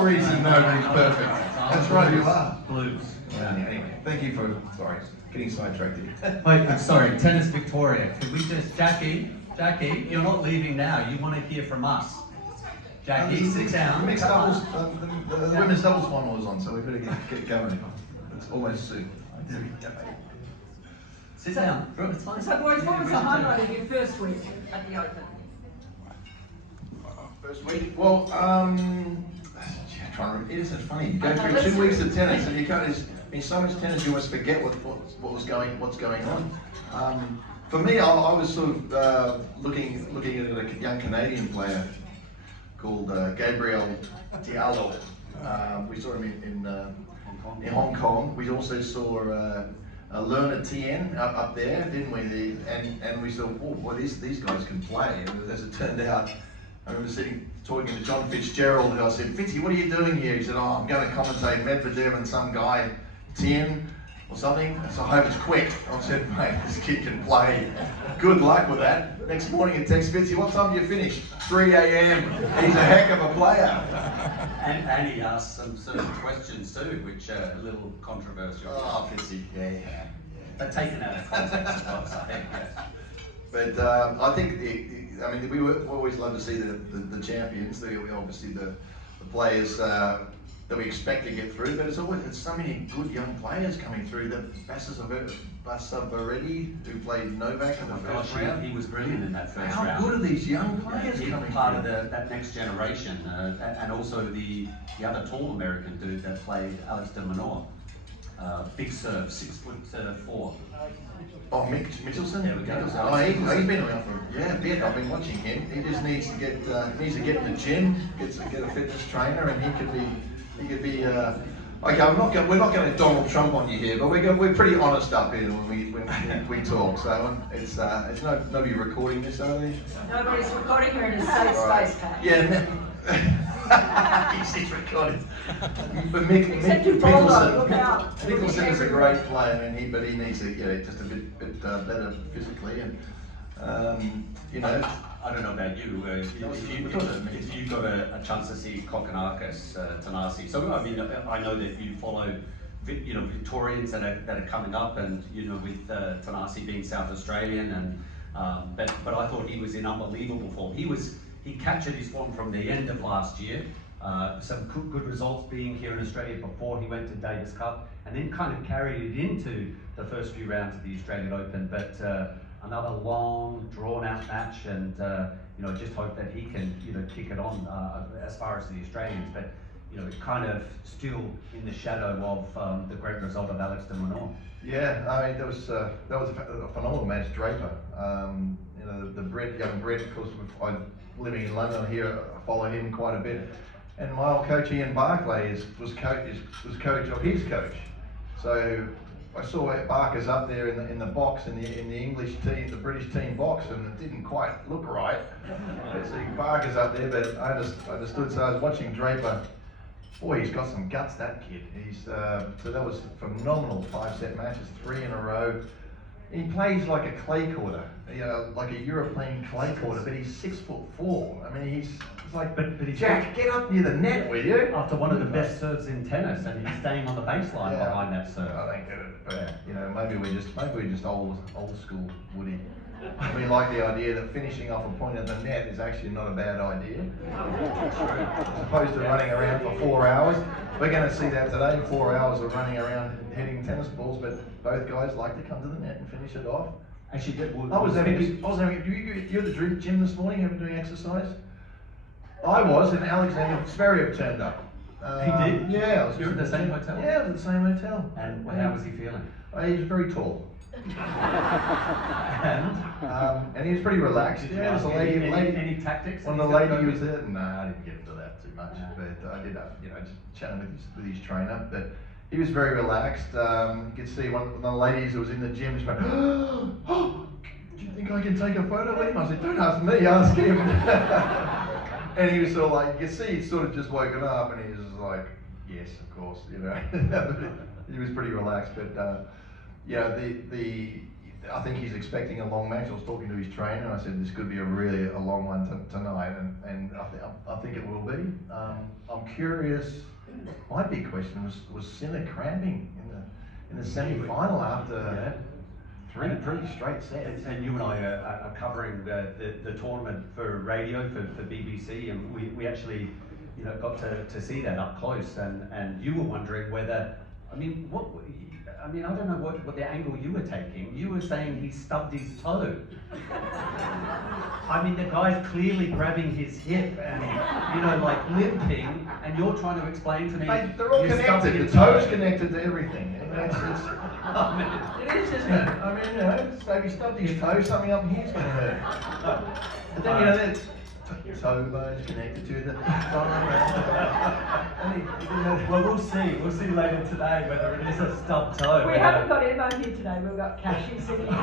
reason nobody's perfect. That's right, you are. Blues. Yeah, anyway, thank you for, sorry, getting sidetracked here. Wait, I'm sorry, Tennis Victoria. Could we just, Jackie, you're not leaving now. You want to hear from us. Jackie, sit down. The mixed doubles, the women's doubles final was on, so we better get going. It's almost soon. Sit down. It's fine. So boys, what was the highlight of your first week at the Open? First week? Well, trying to remember, isn't it funny? You go through 2 weeks of tennis and you can't, in so much tennis you almost forget what's going on. For me, I was sort of looking at a young Canadian player called Gabriel Diallo. We saw him in Hong Kong. We also saw Lerner Tien up there, didn't we? And we saw, oh boy, these guys can play. And as it turned out, I remember talking to John Fitzgerald, and I said, Fitzy, what are you doing here? He said, oh, I'm going to commentate Medvedev and some guy, Tien or something. So I hope it's quick. I said, mate, this kid can play. Good luck with that. Next morning he texts Fitzy, what time do you finish? 3 a.m. He's a heck of a player. And he asked some certain questions too, which are a little controversial. Oh, Fitzy, yeah. But taken out of context, I think. But I think, we always love to see the champions, obviously the players that we expect to get through, but it's so many good young players coming through. That Basavaredi, who played Novak in the first round. He was brilliant in that first round. How good are these young players coming part through? of that next generation, and also the other tall American dude that played Alex de Minaur. Big serve, 6'4". Oh, Mickelson? There we go. Oh, he's been around for a bit. I've been watching him. He just needs to get in the gym, get a fitness trainer, and he could be. Okay, we're not going to Donald Trump on you here, but we're pretty honest up here when we talk. So it's nobody recording this, are they? Nobody's recording her in a safe space, Pat. Yeah. He's recorded. But Mickelson is a great player, and but he needs to just a bit better physically, and I don't know about you. If you got a chance to see Kokkinakis, Tanasi, so I mean, I know that you follow, Victorians that are coming up, and with Tanasi being South Australian, and but I thought he was in unbelievable form. He captured his form from the end of last year. Some good results being here in Australia before he went to Davis Cup, and then kind of carried it into the first few rounds of the Australian Open. But another long, drawn-out match, and just hope that he can kick it on as far as the Australians. But kind of still in the shadow of the great result of Alex de Minaur. Yeah, I mean that was a phenomenal match. Draper, the young Brit, of course, living in London here, I follow him quite a bit. And my old coach Ian Barclay was coach of his coach. So I saw Barker's up there in the box in the English team, the British team box, and it didn't quite look right. See, Barker's up there, but I understood. So I was watching Draper. Boy, he's got some guts, that kid. So that was phenomenal 5-set matches, 3 in a row. He plays like a clay courter, like a European clay courter, but he's 6'4". I mean, he's like, but he's Jack, get up near the net, will you? After one of the best serves in tennis, and he's staying on the baseline behind that serve. I don't get it, but maybe we're just old school, Woody. We like the idea that finishing off a point at the net is actually not a bad idea. As opposed to running around for 4 hours. We're going to see that today, 4 hours of running around hitting tennis balls, but both guys like to come to the net and finish it off. Actually, you're at the gym this morning, you been doing exercise? I was, and Alexander Zverev turned up. He did? Yeah. You're at the same hotel? Yeah, at the same hotel. And how was he feeling? He was very tall. And he was pretty relaxed. Yeah, was a lady. Any tactics? When the lady was there, no, I didn't get into that too much. But I did, just chatting with his trainer. But he was very relaxed. You could see one of the ladies who was in the gym just went, "Oh, do you think I can take a photo with him?" I said, "Don't ask me, ask him." And he was sort of like, you see, he's sort of just woken up, and he was just like, "Yes, of course," He was pretty relaxed, but. I think he's expecting a long match. I was talking to his trainer and I said this could be a long one tonight, and I think it will be. I'm curious. My big question was Sinner cramping in the semi-final after three pretty straight sets. And you and I are covering the tournament for radio for BBC, and we actually got to see that up close, and you were wondering whether, I don't know what the angle you were taking. You were saying he stubbed his toe. The guy's clearly grabbing his hip and, like limping, and you're trying to explain to me. They're all connected. The toe's connected to everything. It is, isn't it? So if he stubbed his toe, something up here's going to hurt. But then, that's toe bone's connected to the Well, we'll see. We'll see later today whether it is a stubbed toe. We haven't got Emma here today, we've got Cashy sitting here.